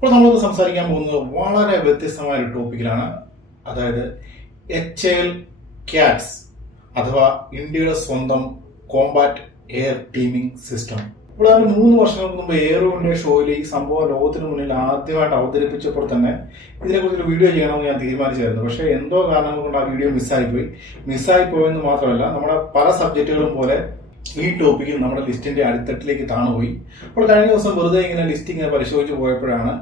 ഇപ്പോൾ നമ്മളിന്ന് സംസാരിക്കാൻ പോകുന്നത് വളരെ വ്യത്യസ്തമായ ഒരു ടോപ്പിക്കിലാണ്. അതായത് HAL ക്യാറ്റ്സ് അഥവാ ഇന്ത്യയുടെ സ്വന്തം കോമ്പാറ്റ് എയർ ടീമിംഗ് സിസ്റ്റം. ഇപ്പോൾ അതിന് 3 വർഷങ്ങൾക്ക് മുമ്പ് എയറോ ഇന്ത്യ ഷോയിൽ ഈ സംഭവം ലോകത്തിന് മുന്നിൽ ആദ്യമായിട്ട് അവതരിപ്പിച്ചപ്പോൾ തന്നെ ഇതിനെക്കുറിച്ചൊരു വീഡിയോ ചെയ്യണമെന്ന് ഞാൻ തീരുമാനിച്ചായിരുന്നു. പക്ഷേ എന്തോ കാരണങ്ങൾ കൊണ്ട് ആ വീഡിയോ മിസ്സായിപ്പോയെന്ന് മാത്രമല്ല, നമ്മുടെ പല സബ്ജക്റ്റുകളും പോലെ ഈ ടോപ്പിക്ക് നമ്മുടെ ലിസ്റ്റിന്റെ അടിത്തട്ടിലേക്ക് താണുപോയി. അപ്പോൾ കഴിഞ്ഞ ദിവസം വെറുതെ ഇങ്ങനെ ലിസ്റ്റ് ഇങ്ങനെ പരിശോധിച്ച് പോയപ്പോഴാണ്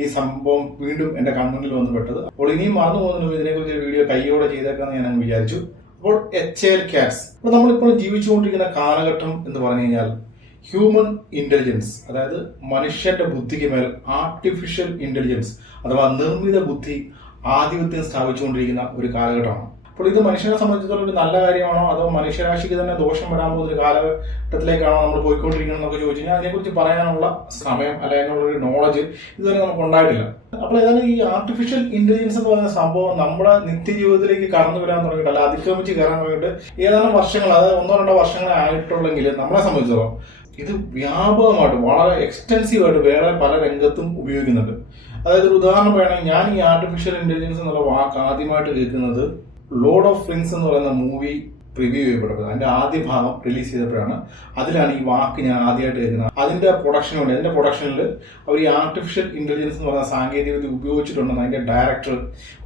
ഈ സംഭവം വീണ്ടും എന്റെ കൺമുന്നിൽ വന്ന് പെട്ടത്. അപ്പോൾ ഇനിയും മറന്നു പോകുന്നതിന് മുമ്പ് ഇതിനെക്കുറിച്ച് ഒരു വീഡിയോ കൈയോടെ ചെയ്തേക്കാന്ന് ഞാൻ അങ്ങ് വിചാരിച്ചു. അപ്പോൾ HAL ക്യാറ്റ്സ്, അപ്പോൾ നമ്മളിപ്പോൾ ജീവിച്ചുകൊണ്ടിരിക്കുന്ന കാലഘട്ടം എന്ന് പറഞ്ഞു കഴിഞ്ഞാൽ ഹ്യൂമൻ ഇന്റലിജൻസ്, അതായത് മനുഷ്യന്റെ ബുദ്ധിക്ക് മേൽ ആർട്ടിഫിഷ്യൽ ഇന്റലിജൻസ് അഥവാ നിർമ്മിത ബുദ്ധി ആധിപത്യം സ്ഥാപിച്ചുകൊണ്ടിരിക്കുന്ന ഒരു കാലഘട്ടമാണ്. അപ്പോൾ ഇത് മനുഷ്യനെ സംബന്ധിച്ചിടത്തോളം ഒരു നല്ല കാര്യമാണോ അതോ മനുഷ്യരാശിക്ക് തന്നെ ദോഷം വരാൻ പോകുന്ന ഒരു കാലഘട്ടത്തിലേക്കാണോ നമ്മൾ പോയിക്കൊണ്ടിരിക്കുന്നത് എന്നൊക്കെ ചോദിച്ചു കഴിഞ്ഞാൽ അതിനെക്കുറിച്ച് പറയാനുള്ള സമയം അല്ലെങ്കിൽ അതിനുള്ളൊരു നോളജ് ഇതുവരെ നമുക്ക് ഉണ്ടായിട്ടില്ല. അപ്പോൾ ഏതായാലും ഈ ആർട്ടിഫിഷ്യൽ ഇന്റലിജൻസ് എന്ന് പറയുന്ന സംഭവം നമ്മുടെ നിത്യജീവിതത്തിലേക്ക് കടന്നു വരാൻ തുടങ്ങിയിട്ടല്ല, അതിക്രമിച്ച് കയറാൻ തുടങ്ങിയിട്ട് ഏതാനും വർഷങ്ങൾ, അതായത് 1-2 വർഷങ്ങളെ ആയിട്ടുള്ളെങ്കിൽ നമ്മളെ സംബന്ധിച്ചിടത്തോളം ഇത് വ്യാപകമായിട്ട് വളരെ എക്സ്റ്റെൻസീവ് ആയിട്ട് വേറെ പല രംഗത്തും ഉപയോഗിക്കുന്നുണ്ട്. അതായത് ഒരു ഉദാഹരണം പറയുകയാണെങ്കിൽ, ഞാൻ ഈ ആർട്ടിഫിഷ്യൽ ഇന്റലിജൻസ് എന്നുള്ള വാക്ക് ആദ്യമായിട്ട് കേൾക്കുന്നത് ലോർഡ് ഓഫ് റിങ്സ് എന്ന് പറയുന്ന മൂവി റിവ്യൂ ചെയ്യപ്പെട്ടത്, അതിന്റെ ആദ്യ ഭാഗം റിലീസ് ചെയ്തപ്പോഴാണ്. അതിലാണ് ഈ വാക്ക് ഞാൻ ആദ്യമായിട്ട് കേൾക്കുന്നത്. അതിന്റെ പ്രൊഡക്ഷനിൽ അവർ ഈ ആർട്ടിഫിഷ്യൽ ഇന്റലിജൻസ് എന്ന് പറയുന്ന സാങ്കേതികവിദ്യ ഉപയോഗിച്ചിട്ടുണ്ടെന്ന് അതിന്റെ ഡയറക്ടർ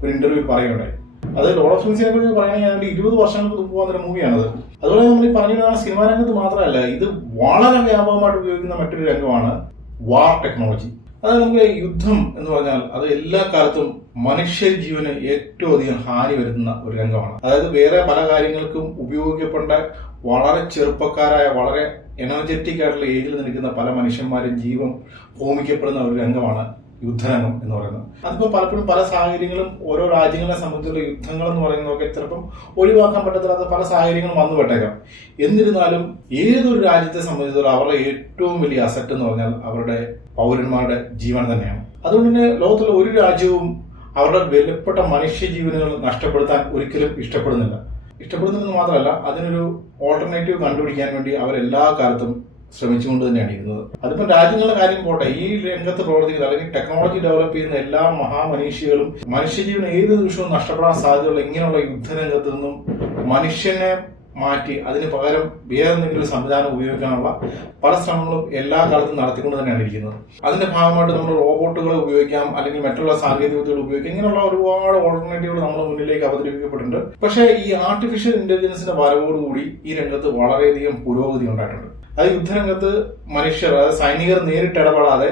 ഒരു ഇന്റർവ്യൂ പറയുകയുണ്ടായി. അത് ലോർഡ് ഓഫ് റിങ്സിനെ കുറിച്ച് പറയുകയാണെങ്കിൽ അതിന്റെ 20 വർഷങ്ങൾക്ക് മുമ്പ് വന്നൊരു മൂവിയാണത്. അതുപോലെ നമ്മൾ ഈ പറഞ്ഞിരുന്ന സിനിമാ രംഗത്ത് മാത്രമല്ല, ഇത് വളരെ വ്യാപകമായിട്ട് ഉപയോഗിക്കുന്ന മറ്റൊരു രംഗമാണ് വാർ ടെക്നോളജി. അതായത് നമുക്ക് യുദ്ധം എന്ന് പറഞ്ഞാൽ അത് എല്ലാ കാലത്തും മനുഷ്യ ജീവന് ഏറ്റവും അധികം ഹാനി വരുത്തുന്ന ഒരു രംഗമാണ്. അതായത് വേറെ പല കാര്യങ്ങൾക്കും ഉപയോഗിക്കപ്പെട്ട വളരെ ചെറുപ്പക്കാരായ വളരെ എനർജറ്റിക് ആയിട്ടുള്ള ഏജിൽ നിൽക്കുന്ന പല മനുഷ്യന്മാരും ജീവൻ ഹോമിക്കപ്പെടുന്ന ഒരു രംഗമാണ് യുദ്ധരംഗം എന്ന് പറയുന്നത്. അതിപ്പോ പലപ്പോഴും പല സാഹചര്യങ്ങളും ഓരോ രാജ്യങ്ങളെ സംബന്ധിച്ചുള്ള യുദ്ധങ്ങൾ എന്ന് പറയുന്നതൊക്കെ ചിലപ്പം ഒഴിവാക്കാൻ പറ്റത്തില്ലാത്ത പല സാഹചര്യങ്ങളും വന്നുപെട്ടേക്കാം. എന്നിരുന്നാലും ഏതൊരു രാജ്യത്തെ സംബന്ധിച്ചിടത്തോളം അവരുടെ ഏറ്റവും വലിയ അസറ്റ് എന്ന് പറഞ്ഞാൽ അവരുടെ പൗരന്മാരുടെ ജീവൻ തന്നെയാണ്. അതുകൊണ്ട് തന്നെ ലോകത്തുള്ള ഒരു രാജ്യവും അവരുടെ വിലപ്പെട്ട മനുഷ്യജീവനുകൾ നഷ്ടപ്പെടുത്താൻ ഒരിക്കലും ഇഷ്ടപ്പെടുന്നില്ലെന്ന് മാത്രമല്ല, അതിനൊരു ഓൾട്ടർനേറ്റീവ് കണ്ടുപിടിക്കാൻ വേണ്ടി അവരെല്ലാ കാലത്തും ശ്രമിച്ചുകൊണ്ട് തന്നെയാണ് ഇരുന്നത്. അതിപ്പോ രാജ്യങ്ങളുടെ കാര്യം പോട്ടെ, ഈ രംഗത്ത് പ്രവർത്തിക്കുന്ന അല്ലെങ്കിൽ ടെക്നോളജി ഡെവലപ്പ് ചെയ്യുന്ന എല്ലാ മഹാമനീഷികളും മനുഷ്യജീവൻ ഏത് നിമിഷവും നഷ്ടപ്പെടാൻ സാധ്യതയുള്ള ഇങ്ങനെയുള്ള യുദ്ധരംഗത്ത് നിന്നും മനുഷ്യനെ മാറ്റി അതിന് പകരം വേറെ എന്തെങ്കിലും സംവിധാനം ഉപയോഗിക്കാനുള്ള പല ശ്രമങ്ങളും എല്ലാ കാലത്തും നടത്തിക്കൊണ്ട് തന്നെയാണ് ഇരിക്കുന്നത്. അതിന്റെ ഭാഗമായിട്ട് നമ്മൾ റോബോട്ടുകളെ ഉപയോഗിക്കാം, അല്ലെങ്കിൽ മറ്റുള്ള സാങ്കേതിക വിദ്യകൾ ഉപയോഗിക്കാം. ഇങ്ങനെയുള്ള ഒരുപാട് ഓൾട്ടർനേറ്റീവുകൾ നമ്മുടെ മുന്നിലേക്ക് അവതരിപ്പിക്കപ്പെട്ടിട്ടുണ്ട്. പക്ഷേ ഈ ആർട്ടിഫിഷ്യൽ ഇന്റലിജൻസിന്റെ വരവോടുകൂടി ഈ രംഗത്ത് വളരെയധികം പുരോഗതി ഉണ്ടായിട്ടുണ്ട്. അത് യുദ്ധരംഗത്ത് മനുഷ്യർ, അതായത് സൈനികർ നേരിട്ട് ഇടപെടാതെ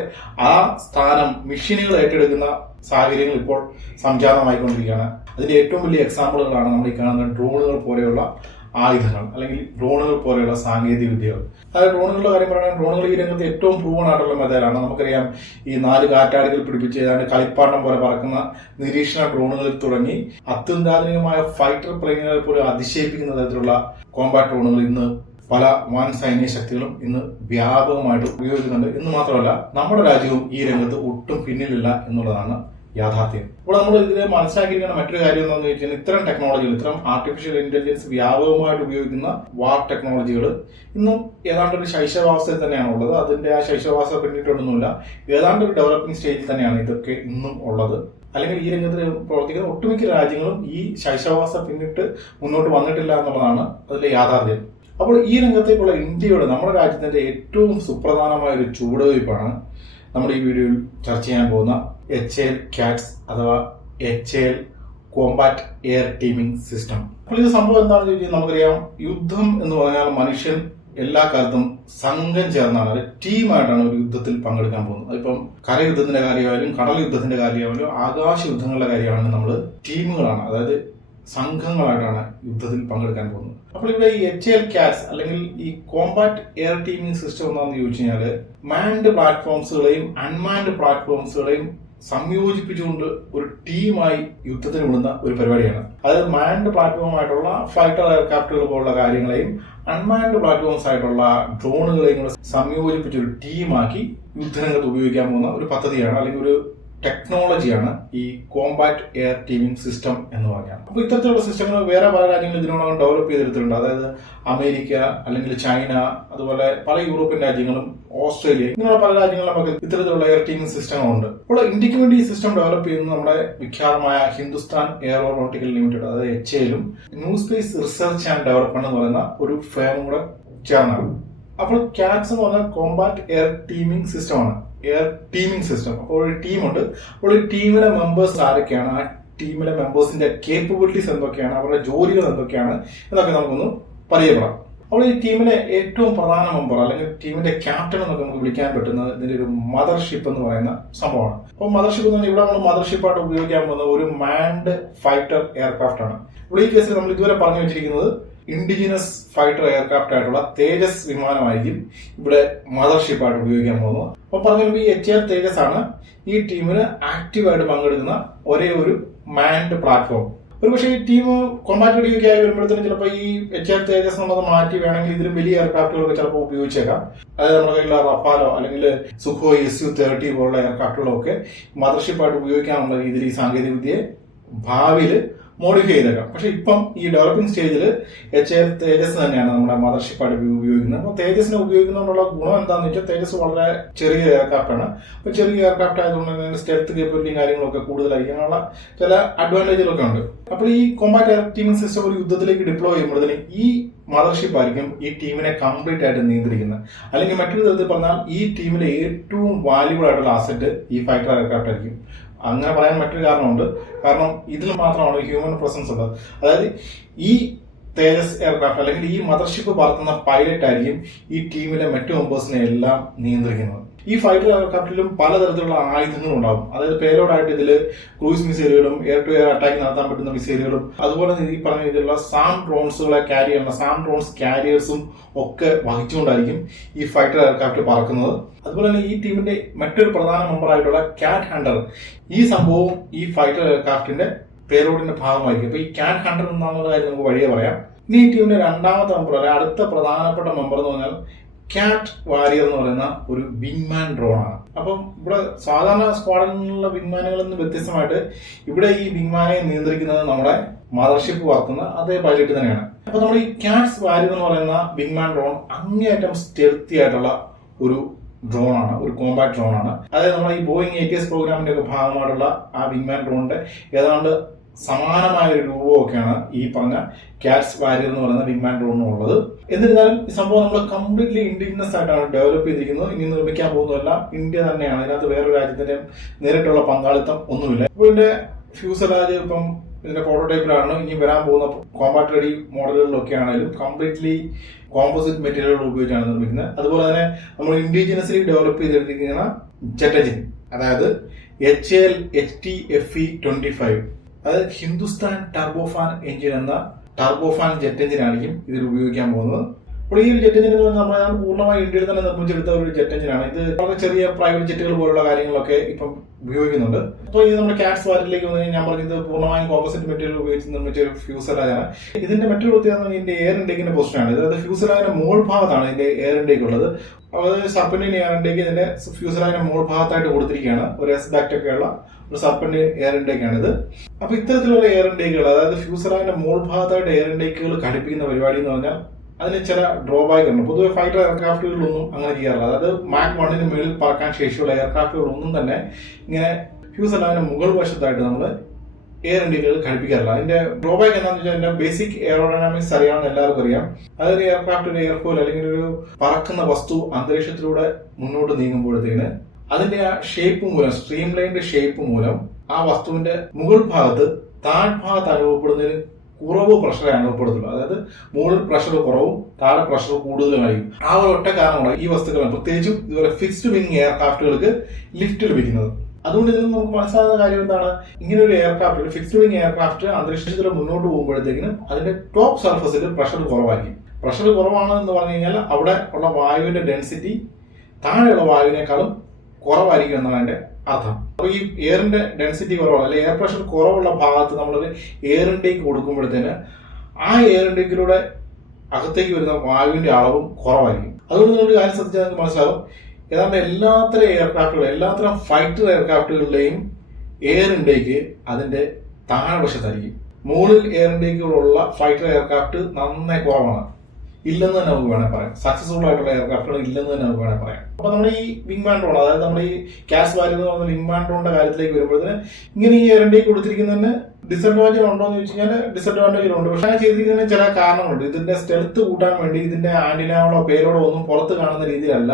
ആ സ്ഥാനം മെഷീനുകൾ ഏറ്റെടുക്കുന്ന സാഹചര്യങ്ങൾ ഇപ്പോൾ സംജാതമായിക്കൊണ്ടിരിക്കുകയാണ്. അതിന്റെ ഏറ്റവും വലിയ എക്സാമ്പിളുകളാണ് നമ്മൾ ഈ കാണുന്ന ഡ്രോണുകൾ പോലെയുള്ള ആയുധങ്ങൾ, അല്ലെങ്കിൽ ഡ്രോണുകൾ പോലെയുള്ള സാങ്കേതിക വിദ്യകൾ. അതായത് ഡ്രോണുകളുടെ കാര്യം പറയുകയാണെങ്കിൽ, ഡ്രോണുകൾ ഈ രംഗത്ത് ഏറ്റവും പ്രൂവൺ ആയിട്ടുള്ള മെത്തേഡാണ്. നമുക്കറിയാം, ഈ 4 കാറ്റാടികൾ പിടിപ്പിച്ച് ഏതാണ്ട് കളിപ്പാട്ടം പോലെ പറക്കുന്ന നിരീക്ഷണ ഡ്രോണുകളിൽ തുടങ്ങി അത്യന്താധുനികമായ ഫൈറ്റർ പ്ലെയിനുകളെ പോലും അതിശയിപ്പിക്കുന്ന തരത്തിലുള്ള കോമ്പാക്ട് ഡ്രോണുകൾ ഇന്ന് പല വൻ സൈന്യ ശക്തികളും ഇന്ന് വ്യാപകമായിട്ട് ഉപയോഗിക്കുന്നുണ്ട്. എന്ന് മാത്രമല്ല, നമ്മുടെ രാജ്യവും ഈ രംഗത്ത് ഒട്ടും പിന്നിലില്ല എന്നുള്ളതാണ് യാഥാർത്ഥ്യം. അപ്പോൾ നമ്മൾ ഇതിൽ മനസ്സിലാക്കിയിരിക്കുന്ന മറ്റൊരു കാര്യം എന്താണെന്ന് വെച്ചാൽ, ഇത്തരം ടെക്നോളജികൾ, ഇത്തരം ആർട്ടിഫിഷ്യൽ ഇന്റലിജൻസ് വ്യാപകമായിട്ട് ഉപയോഗിക്കുന്ന വാർ ടെക്നോളജികൾ ഇന്നും ഏതാണ്ട് ഒരു ശൈശവാവസ്ഥയിൽ തന്നെയാണ് ഉള്ളത്. അതിന്റെ ആ ശൈശവാവസ്ഥ പിന്നിട്ടൊന്നുമില്ല, ഏതാണ്ട് ഒരു ഡെവലപ്പിംഗ് സ്റ്റേജിൽ തന്നെയാണ് ഇതൊക്കെ ഇന്നും ഉള്ളത്. അല്ലെങ്കിൽ ഈ രംഗത്ത് പ്രവർത്തിക്കുന്ന ഒട്ടുമിക്ക രാജ്യങ്ങളും ഈ ശൈശവാവസ്ഥ പിന്നിട്ട് മുന്നോട്ട് വന്നിട്ടില്ല എന്നുള്ളതാണ് അതിലെ യാഥാർത്ഥ്യം. അപ്പോൾ ഈ രംഗത്തേക്കുള്ള ഇന്ത്യയുടെ, നമ്മുടെ രാജ്യത്തിന്റെ ഏറ്റവും സുപ്രധാനമായ ഒരു ചുവടുവയ്പ്പാണ് നമ്മൾ ഈ വീഡിയോയിൽ ചർച്ച ചെയ്യാൻ പോകുന്ന HAL ക്യാറ്റ്സ് അഥവാ HAL Kombat air teaming system. അപ്പോൾ ഇത് സംഭവം എന്താണെന്ന് ചോദിച്ചാൽ, നമുക്കറിയാം, യുദ്ധം എന്ന് പറഞ്ഞാൽ മനുഷ്യൻ എല്ലാ കാലത്തും സംഘം ചേർന്നാണ്, അത് ടീമായിട്ടാണ് ഒരു യുദ്ധത്തിൽ പങ്കെടുക്കാൻ പോകുന്നത്. അതിപ്പം കരയുദ്ധത്തിന്റെ കാര്യമായാലും കടൽ യുദ്ധത്തിന്റെ കാര്യമായാലും ആകാശ യുദ്ധങ്ങളുടെ കാര്യമാണെങ്കിലും നമ്മൾ ടീമുകളാണ്, അതായത് സംഘങ്ങളായിട്ടാണ് യുദ്ധത്തിൽ പങ്കെടുക്കാൻ പോകുന്നത്. അപ്പോൾ ഇവിടെ ഈ HAL ക്യാറ്റ്സ് അല്ലെങ്കിൽ ഈ കോമ്പാറ്റ് എയർ ടീമിംഗ് സിസ്റ്റം എന്താണെന്ന് ചോദിച്ചു കഴിഞ്ഞാൽ, മാൻഡ് പ്ലാറ്റ്ഫോംസുകളെയും അൺമാൻഡ് പ്ലാറ്റ്ഫോംസുകളെയും സംയോജിപ്പിച്ചുകൊണ്ട് ഒരു ടീമായി യുദ്ധത്തിന് വിടുന്ന ഒരു പരിപാടിയാണ്. അതായത് മാൻഡ് പ്ലാറ്റ്ഫോം ആയിട്ടുള്ള ഫൈറ്റർ എയർക്രാഫ്റ്റുകൾ പോലുള്ള കാര്യങ്ങളെയും അൺമാൻഡ് പ്ലാറ്റ്ഫോംസ് ആയിട്ടുള്ള ഡ്രോണുകളെയും കൂടെ സംയോജിപ്പിച്ച് ഒരു ടീമാക്കി യുദ്ധരംഗത്ത് ഉപയോഗിക്കാൻ പോകുന്ന ഒരു പദ്ധതിയാണ്, അല്ലെങ്കിൽ ഒരു ടെക്നോളജിയാണ് ഈ കോമ്പാറ്റ് എയർ ടീമിംഗ് സിസ്റ്റം എന്ന് പറഞ്ഞാൽ. അപ്പോൾ ഇത്തരത്തിലുള്ള സിസ്റ്റങ്ങൾ വേറെ പല രാജ്യങ്ങളും ഇതിനോടകം ഡെവലപ്പ് ചെയ്തെടുത്തിട്ടുണ്ട്. അതായത് അമേരിക്ക, അല്ലെങ്കിൽ ചൈന, അതുപോലെ പല യൂറോപ്യൻ രാജ്യങ്ങളും, ഓസ്ട്രേലിയ, ഇങ്ങനെയുള്ള പല രാജ്യങ്ങളിലും നമുക്ക് ഇത്തരത്തിലുള്ള എയർ ടീമിംഗ് സിസ്റ്റങ്ങളുണ്ട്. അപ്പോൾ ഇന്ത്യക്ക് വേണ്ടി ഈ സിസ്റ്റം ഡെവലപ്പ് ചെയ്യുന്നത് നമ്മുടെ വിഖ്യാതമായ ഹിന്ദുസ്ഥാൻ എയറോനോട്ടിക്കൽ ലിമിറ്റഡ്, അതായത് HAL-ഉം new space research and development എന്ന് പറയുന്ന ഒരു ഫേമും കൂടെ ചേർന്നാണ്. അപ്പോൾ CATS എന്ന് പറഞ്ഞാൽ കോമ്പാറ്റ് എയർ ടീമിംഗ് സിസ്റ്റമാണ്, എയർ ടീമിംഗ് സിസ്റ്റം. അപ്പോൾ ഒരു ടീമുണ്ട്. അപ്പോൾ ഈ ടീമിലെ മെമ്പേഴ്സ് ആരൊക്കെയാണ്, ആ ടീമിലെ മെമ്പേഴ്സിന്റെ കേപ്പബിലിറ്റീസ് എന്തൊക്കെയാണ്, അവരുടെ ജോലികൾ എന്തൊക്കെയാണ് എന്നൊക്കെ നമുക്കൊന്ന് പരിചയപ്പെടാം. അപ്പോൾ ഈ ടീമിലെ ഏറ്റവും പ്രധാന മെമ്പർ അല്ലെങ്കിൽ ടീമിന്റെ ക്യാപ്റ്റൻ എന്നൊക്കെ നമുക്ക് വിളിക്കാൻ പറ്റുന്നത് ഇതിന്റെ ഒരു മദർഷിപ്പ് എന്ന് പറയുന്ന സംഭവമാണ്. അപ്പോൾ മദർഷിപ്പ് എന്ന് പറഞ്ഞാൽ ഇവിടെ നമ്മൾ മദർഷിപ്പായിട്ട് ഉപയോഗിക്കാൻ പോകുന്നത് ഒരു മാൻഡ് ഫൈറ്റർ എയർക്രാഫ്റ്റ് ആണ്. ഇപ്പോൾ ഈ കേസിൽ നമ്മൾ ഇതുവരെ പറഞ്ഞു വെച്ചിരിക്കുന്നത് ഇൻഡിജിനസ് ഫൈറ്റർ എയർക്രാഫ്റ്റ് ആയിട്ടുള്ള തേജസ് വിമാനമായിരിക്കും ഇവിടെ മദർഷിപ്പായിട്ട് ഉപയോഗിക്കാൻ പോകുന്നത്. അപ്പൊ പറഞ്ഞാൽ ഈ HAL തേജസ് ആണ് ഈ ടീമിന് ആക്റ്റീവായിട്ട് പങ്കെടുക്കുന്ന ഒരേ ഒരു മാൻഡ് പ്ലാറ്റ്ഫോം. ഒരുപക്ഷെ ഈ ടീം കോമ്പാറ്റ് റേഡിയോയ്ക്ക് ആയി വരുമ്പോഴത്തേനും ചിലപ്പോൾ ഈ HAL തേജസ് നമ്മൾ മാറ്റി വേണമെങ്കിൽ ഇതിലും വലിയ എയർക്രാഫ്റ്റുകളൊക്കെ ചിലപ്പോൾ ഉപയോഗിച്ചേക്കാം. അതായത് നമ്മുടെ കയ്യിലുള്ള റഫാലോ അല്ലെങ്കിൽ സുഖോയ് SU-30 പോലുള്ള എയർക്രാഫ്റ്റുകളൊക്കെ മദർഷിപ്പായിട്ട് ഉപയോഗിക്കാനുള്ള രീതിയിൽ ഈ സാങ്കേതിക വിദ്യയെ ഭാവിയിൽ മോഡിഫൈ ചെയ്തേക്കാം. പക്ഷെ ഇപ്പം ഈ ഡെവലപ്പിംഗ് സ്റ്റേജിൽ HAL തേജസ് തന്നെയാണ് നമ്മുടെ മദർഷിപ്പായിട്ട് ഉപയോഗിക്കുന്നത്. അപ്പോൾ തേജസിനെ ഉപയോഗിക്കുന്നതുകൊണ്ടുള്ള ഗുണം എന്താണെന്ന് വെച്ചാൽ തേജസ് വളരെ ചെറിയ എയർക്രാഫ്റ്റ് ആണ്. അപ്പോൾ ചെറിയ എയർക്രാഫ്റ്റ് ആയതുകൊണ്ട് തന്നെ സ്റ്റെൽത്ത് കേപ്പബിലിറ്റിയും കാര്യങ്ങളൊക്കെ കൂടുതലായിരിക്കും, അങ്ങനെയുള്ള ചില അഡ്വാൻറ്റേജുകളൊക്കെ ഉണ്ട്. അപ്പോൾ ഈ കോമ്പാറ്റ് എയർ ടീമിംഗ് സിസ്റ്റം ഒരു യുദ്ധത്തിലേക്ക് ഡിപ്ലോയ് ചെയ്യുമ്പോഴത്തേന് ഈ മദർഷിപ്പ് ആയിരിക്കും ഈ ടീമിനെ കംപ്ലീറ്റ് ആയിട്ട് നിയന്ത്രിക്കുന്നത്. അല്ലെങ്കിൽ മറ്റൊരു തരത്തിൽ പറഞ്ഞാൽ ഈ ടീമിലെ ഏറ്റവും വാല്യുബിൾ ആയിട്ടുള്ള അസറ്റ് ഈ ഫൈറ്റർ എയർക്രാഫ്റ്റ് ആയിരിക്കും. അങ്ങനെ പറയാൻ മറ്റൊരു കാരണമുണ്ട്. കാരണം ഇതിൽ മാത്രമാണ് ഹ്യൂമൻ പ്രസൻസ് ഉള്ളത്. അതായത് ഈ തേജസ് എയർക്രാഫ്റ്റ് അല്ലെങ്കിൽ ഈ മദർഷിപ്പ് പറത്തുന്ന പൈലറ്റ് ആയിരിക്കും ഈ ടീമിലെ മറ്റു മെമ്പേഴ്സിനെ എല്ലാം നിയന്ത്രിക്കുന്നത്. ഈ ഫൈറ്റർ എയർക്രാഫ്റ്റിലും പലതരത്തിലുള്ള ആയുധങ്ങളും ഉണ്ടാവും. അതായത് പേലോഡായിട്ട് ഇതിൽ ക്രൂയിസ് മിസൈലുകളും എയർ ടു എയർ അറ്റാക്ക് നടത്താൻ പറ്റുന്ന മിസൈലുകളും അതുപോലെ ഈ പറഞ്ഞ രീതിയിലുള്ള സാം ഡ്രോൺസുകളെ ക്യാരി ചെയ്യുന്ന സാം ഡ്രോൺസ് കാരിയേഴ്സും ഒക്കെ വഹിച്ചുകൊണ്ടായിരിക്കും ഈ ഫൈറ്റർ എയർക്രാഫ്റ്റ് പറക്കുന്നത്. അതുപോലെ തന്നെ ഈ ടീമിന്റെ മറ്റൊരു പ്രധാന മെമ്പർ ആയിട്ടുള്ള ക്യാറ്റ് ഹണ്ടർ, ഈ സംഭവവും ഈ ഫൈറ്റർ എയർക്രാഫ്റ്റിന്റെ പേലോഡിന്റെ ഭാഗമായിരിക്കും. അപ്പൊ ഈ ക്യാറ്റ് ഹണ്ടർ എന്താണെന്നുള്ള കാര്യം നമുക്ക് വഴിയെ പറയാം. ഇനി ഈ ടീമിന്റെ രണ്ടാമത്തെ മെമ്പർ അല്ലെ അടുത്ത പ്രധാനപ്പെട്ട മെമ്പർ എന്ന് പറഞ്ഞാൽ ക്യാറ്റ് വാരിയർ എന്ന് പറയുന്ന ഒരു വിങ്മാൻ ഡ്രോൺ ആണ്. അപ്പം ഇവിടെ സാധാരണ സ്ക്വാഡിലുള്ള വിങ്മാനുകളിൽ നിന്ന് വ്യത്യസ്തമായിട്ട് ഇവിടെ ഈ വിങ്മാനെ നിയന്ത്രിക്കുന്നത് നമ്മുടെ മദർഷിപ്പ് പറത്തുന്ന അതേ പൈലറ്റ് തന്നെയാണ്. അപ്പൊ നമ്മൾ ഈ ക്യാറ്റ്സ് വാരിയർ എന്ന് പറയുന്ന വിങ്മാൻ ഡ്രോൺ അങ്ങേയറ്റം സ്റ്റെൽത്തി ആയിട്ടുള്ള ഒരു ഡ്രോൺ ആണ്, ഒരു കോമ്പാക്ട് ഡ്രോൺ ആണ്. അതായത് നമ്മുടെ ഈ ബോയിങ് ATS പ്രോഗ്രാമിന്റെ ഒക്കെ ഭാഗമായിട്ടുള്ള ആ വിങ്മാൻ ഡ്രോണിന്റെ ഏതാണ്ട് സമാനമായ ഒരു രൂപമൊക്കെയാണ് ഈ പറഞ്ഞ ക്യാറ്റ്സ് വാരിയർ എന്ന് പറയുന്ന വിങ്മാൻ ഡ്രോണിനുള്ളത്. എന്നിരുന്നാലും ഈ സംഭവം നമ്മൾ കംപ്ലീറ്റ്ലി ഇൻഡിജിനസ് ആയിട്ടാണ് ഡെവലപ്പ് ചെയ്തിരിക്കുന്നത്. ഇനി നിർമ്മിക്കാൻ പോകുന്നതെല്ലാം ഇന്ത്യ തന്നെയാണ്. ഇതിനകത്ത് വേറൊരു രാജ്യത്തിന്റെ നേരിട്ടുള്ള പങ്കാളിത്തം ഒന്നുമില്ല. ഇപ്പോൾ ഇതിന്റെ ഫ്യൂസലാജ് ഇപ്പം ഇതിന്റെ പ്രോട്ടോടൈപ്പിലാണ്. ഇനി വരാൻ പോകുന്ന കോമ്പാറ്റ് റെഡി മോഡലുകളിലൊക്കെ ആണെങ്കിലും കംപ്ലീറ്റ്ലി കോമ്പോസിറ്റ് മെറ്റീരിയലുകൾ ഉപയോഗിച്ചാണ് നിർമ്മിക്കുന്നത്. അതുപോലെ തന്നെ നമ്മൾ ഇൻഡിജിനസ്ലി ഡെവലപ്പ് ചെയ്തെടുത്തിരിക്കുന്ന ജെറ്റ് എഞ്ചിൻ, അതായത് HAL HTFE-25, അതായത് ഹിന്ദുസ്ഥാൻ ടർബോഫാൻ എഞ്ചിൻ എന്ന ടർബോഫാൻ ജെറ്റ് എഞ്ചിൻ ആയിരിക്കും ഇതിൽ ഉപയോഗിക്കാൻ പോകുന്നത്. അപ്പോൾ ഈ ഒരു ജെറ്റ് എഞ്ചിൻ നമ്മൾ പൂർണ്ണമായി ഇന്ത്യയിൽ തന്നെ നിർമ്മിച്ചെടുത്ത ഒരു ജെറ്റ് എഞ്ചിനാണ്. ഇത് വളരെ ചെറിയ പ്രൈവറ്റ് ജെറ്റുകൾ പോലുള്ള കാര്യങ്ങളൊക്കെ ഇപ്പം ഉപയോഗിക്കുന്നുണ്ട്. അപ്പോൾ ഇത് നമ്മുടെ ക്യാറ്റ്സ് വാരിലേക്ക് വന്നു കഴിഞ്ഞാൽ ഞാൻ പറഞ്ഞത് പൂർണ്ണമായും കോമ്പോസിറ്റ് മെറ്റീരിയൽ ഉപയോഗിച്ച് നിർമ്മിച്ച ഒരു ഫ്യൂസലാജാണ്. ഇതിന്റെ മറ്റൊരു പ്രത്യേകത ഇതിന്റെ എയർ ഇൻടേക്കിന്റെ പൊസിഷനാണ്. അതായത് ഫ്യൂസലാജിന്റെ മോൾ ഭാഗത്താണ് ഇതിന്റെ എയർ ഇൻടേക്ക് ഉള്ളത്. അതായത് സർപ്പന്റൈൻ എയർ ഇൻടേക്ക് ഇതിന്റെ ഫ്യൂസലാജിന്റെ മോൾ ഭാഗത്തായിട്ട് കൊടുത്തിരിക്കുകയാണ്. ഒരു S-ഡാക്ട് ഒക്കെയുള്ള ഒരു സർപ്പന്റൈൻ എയർ ഇൻടേക്ക് ആണിത്. അപ്പൊ ഇത്തരത്തിലുള്ള എയർ ഇൻടേക്കുകൾ, അതായത് ഫ്യൂസലാജിന്റെ മോൾ ഭാഗത്തായിട്ട് എയർ ഇൻടേക്കുകൾ ഘടിപ്പിക്കുന്ന പരിപാടി എന്ന് പറഞ്ഞാൽ അതിന് ചില ഡ്രോബാക്ക് ഉണ്ട്. പൊതുവെ ഫൈറ്റർ എയർക്രാഫ്റ്റുകളിലൊന്നും അങ്ങനെ ചെയ്യാറില്ല. അതായത് മാക് 1 മുകളിൽ പറക്കാൻ ശേഷിയുള്ള എയർക്രാഫ്റ്റുകളൊന്നും തന്നെ ഇങ്ങനെ ഫ്യൂസലാജിന്റെ മുകൾ വശത്തായിട്ട് നമ്മൾ എയർ ഇൻടേക്കുകൾ ഘടിപ്പിക്കാറില്ല. അതിന്റെ ഡ്രോബാക്ക് എന്താണെന്ന് വെച്ചാൽ അതിന്റെ ബേസിക് എയറോഡൈനാമിക്സ് അറിയാവുന്ന എല്ലാവർക്കും അറിയാം. അതായത് എയർക്രാഫ്റ്റ് ഒരു എയർഫോയിൽ അല്ലെങ്കിൽ ഒരു പറക്കുന്ന വസ്തു അന്തരീക്ഷത്തിലൂടെ മുന്നോട്ട് നീങ്ങുമ്പോഴത്തേന് അതിന്റെ ആ ഷേപ്പ് മൂലം, സ്ട്രീം ലൈനിന്റെ ഷേപ്പ് മൂലം ആ വസ്തുവിന്റെ മുകൾ ഭാഗത്ത് താഴ്ഭാഗത്ത് അനുഭവപ്പെടുന്നതിന് കുറവ് പ്രഷറെ അനുഭവപ്പെടുത്തുള്ളൂ. അതായത് മുകളിൽ പ്രഷർ കുറവും താഴെ പ്രഷർ കൂടുതലുമായിരിക്കും. ആ ഒരു ഒറ്റ കാരണമാണ് ഈ വസ്തുക്കളാണ് പ്രത്യേകിച്ചും ഇതുപോലെ ഫിക്സ്ഡ് വിങ് എയർക്രാഫ്റ്റുകൾക്ക് ലിഫ്റ്റ് ലഭിക്കുന്നത്. അതുകൊണ്ട് ഇതിൽ നമുക്ക് മനസ്സിലാകുന്ന കാര്യം എന്താണ്, ഇങ്ങനെ ഒരു എയർക്രാഫ്റ്റ്, ഒരു ഫിക്സ്ഡ് വിങ് എയർക്രാഫ്റ്റ് അന്തരീക്ഷത്തിൽ മുന്നോട്ട് പോകുമ്പോഴത്തേക്കിനും അതിന്റെ ടോപ്പ് സർഫസിൽ പ്രഷർ കുറവായിരിക്കും. പ്രഷർ കുറവാണ് എന്ന് പറഞ്ഞു കഴിഞ്ഞാൽ അവിടെ ഉള്ള വായുവിന്റെ ഡെൻസിറ്റി താഴെയുള്ള വായുവിനേക്കാളും കുറവായിരിക്കും എന്നാണ് അതിന്റെ അർത്ഥം. അപ്പൊ ഈ എയറിന്റെ ഡെൻസിറ്റി കുറവാണ്, അല്ലെങ്കിൽ എയർ പ്രഷർ കുറവുള്ള ഭാഗത്ത് നമ്മളൊരു എയർ ഇൻടേക്ക് കൊടുക്കുമ്പോഴത്തേന് ആ എയർ ഇൻടേക്കിലൂടെ അകത്തേക്ക് വരുന്ന വായുവിന്റെ അളവും കുറവായിരിക്കും. അതുകൊണ്ട് നിങ്ങളൊരു കാര്യം ശ്രദ്ധിച്ചാൽ നിങ്ങൾക്ക് മനസ്സിലാവും, ഏതാണ്ട് എല്ലാത്തരം എയർക്രാഫ്റ്റുകളും എല്ലാത്തരം ഫൈറ്റർ എയർക്രാഫ്റ്റുകളുടെയും എയർ ഇൻടേക്ക് അതിന്റെ താഴ്വശത്തായിരിക്കും. മുകളിൽ എയർ ഇൻടേക്കുകളുള്ള ഫൈറ്റർ എയർക്രാഫ്റ്റ് നന്നായി കുറവാണ്, ഇല്ലെന്ന് തന്നെ നമുക്ക് വേണേൽ പറയാം. സക്സസ്ഫുൾ ആയിട്ടുള്ള എയർക്രാഫ്റ്റുകൾ ഇല്ലെന്ന് തന്നെ നമുക്ക് വേണേൽ പറയാം. അപ്പൊ നമ്മുടെ ഈ വിങ്മാൻ ഡ്രോൺ, അതായത് നമ്മുടെ ഈ കാസ് വാല്യൂ എന്ന് പറയുന്ന വിങ്മാൻ ഡ്രോണിന്റെ കാര്യത്തിലേക്ക് വരുമ്പോഴത്തേന് ഇങ്ങനെ ഈ എയർ ഇൻടേക്ക് കൊടുത്തിരിക്കുന്നതിന് ഡിസഡ്വാൻറ്റേജ് ഉണ്ടോ എന്ന് ചോദിച്ചു കഴിഞ്ഞാൽ ഡിസഡ്വാൻറ്റേജുകളുണ്ട്. പക്ഷെ അങ്ങനെ ചെയ്തിരിക്കുന്നതിന് ചില കാരണങ്ങളുണ്ട്. ഇതിന്റെ സ്റ്റെൽത്ത് കൂട്ടാൻ വേണ്ടി ഇതിന്റെ ആന്റിനകളോ പേലോടോ ഒന്നും പുറത്ത് കാണുന്ന രീതിയിലല്ല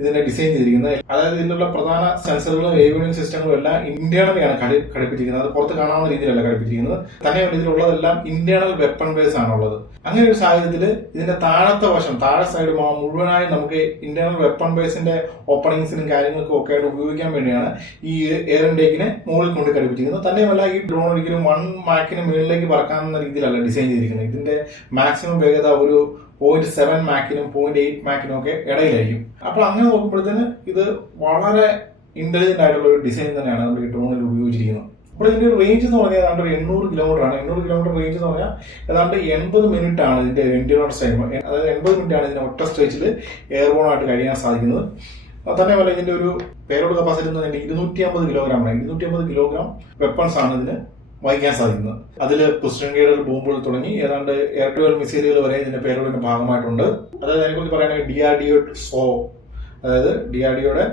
ഇതിനെ ഡിസൈൻ ചെയ്തിരിക്കുന്നത്. അതായത് ഇതിലുള്ള പ്രധാന സെൻസറുകളും ഏവിയോണിക് സിസ്റ്റങ്ങളും എല്ലാം ഇന്റേണലിയാണ് ഘടിപ്പിച്ചിരിക്കുന്നത്. അത് പുറത്ത് കാണാവുന്ന രീതിയിലല്ല ഘടിപ്പിച്ചിരിക്കുന്നത്. തന്നെയല്ല ഇതിലുള്ളതെല്ലാം ഇന്റേണൽ വെപ്പൺ ബേസ് ആണുള്ളത്. അങ്ങനെ ഒരു സാഹചര്യത്തിൽ ഇതിന്റെ താഴത്തെ വശം, താഴെ സൈഡ് മുഴുവനായി നമുക്ക് ഇന്റേണൽ വെപ്പൺ ബേസിന്റെ ഓപ്പണിങ്സിനും കാര്യങ്ങൾക്കും ഒക്കെ ആയിട്ട് ഉപയോഗിക്കാൻ വേണ്ടിയാണ് ഈ എയർ ഇൻടേക്കിനെ മുകളിൽ കൊണ്ട് ഘടിപ്പിച്ചിരിക്കുന്നത്. തന്നെയുമല്ല ഈ ഡ്രോൺ ഒരിക്കലും 1 മാക്കിന് മുകളിലേക്ക് പറക്കാവുന്ന രീതിയിലല്ല ഡിസൈൻ ചെയ്തിരിക്കുന്നത്. ഇതിന്റെ മാക്സിമം വേഗത ഒരു 0.7 മാക്കിനും 0.8 മാക്കിനും ഒക്കെ ഇടയിലായിരിക്കും. അപ്പോൾ അങ്ങനെ നോക്കുമ്പോഴത്തേന് ഇത് വളരെ ഇന്റലിജന്റ് ആയിട്ടുള്ള ഒരു ഡിസൈൻ തന്നെയാണ് നമ്മൾ ഈ ഡ്രോണിൽ ഉപയോഗിച്ചിരിക്കുന്നത്. അപ്പോൾ ഇതിന്റെ റേഞ്ച് എന്ന് പറഞ്ഞാൽ ഏതാണ്ട് 800 കിലോമീറ്റർ ആണ്. 800 കിലോമീറ്റർ റേഞ്ച് എന്ന് പറഞ്ഞാൽ ഏതാണ്ട് 80 മിനിറ്റ് ആണ് ഇതിന്റെ എൻഡ്യൂറൻസ് ടൈം. അതായത് 80 മിനിറ്റ് ആണ് ഇതിന് ഒറ്റ സ്ട്രെച്ചിൽ എയർബോൺ ആയിട്ട് കഴിയാൻ സാധിക്കുന്നത്. തന്നെയല്ല ഇതിന്റെ ഒരു പേലോഡ് കപ്പാസിറ്റി എന്ന് പറഞ്ഞാൽ 250 കിലോഗ്രാം ആണ്. 250 കിലോഗ്രാം വെപ്പൺസ് ആണ് ഇതിന് വഹിക്കാൻ സാധിക്കുന്നത്. അതിൽ പ്രിസിഷൻ ഗൈഡഡ് ബോംബുകൾ തുടങ്ങി ഏതാണ്ട് എയർ ടു എയർ മിസൈലുകൾ വരെ ഇതിന്റെ പേലോഡിന്റെ ഭാഗമായിട്ടുണ്ട്. അതായത് അതിനെക്കുറിച്ച് പറയുകയാണെങ്കിൽ DRDO സോ, അതായത് DRDOയുടെ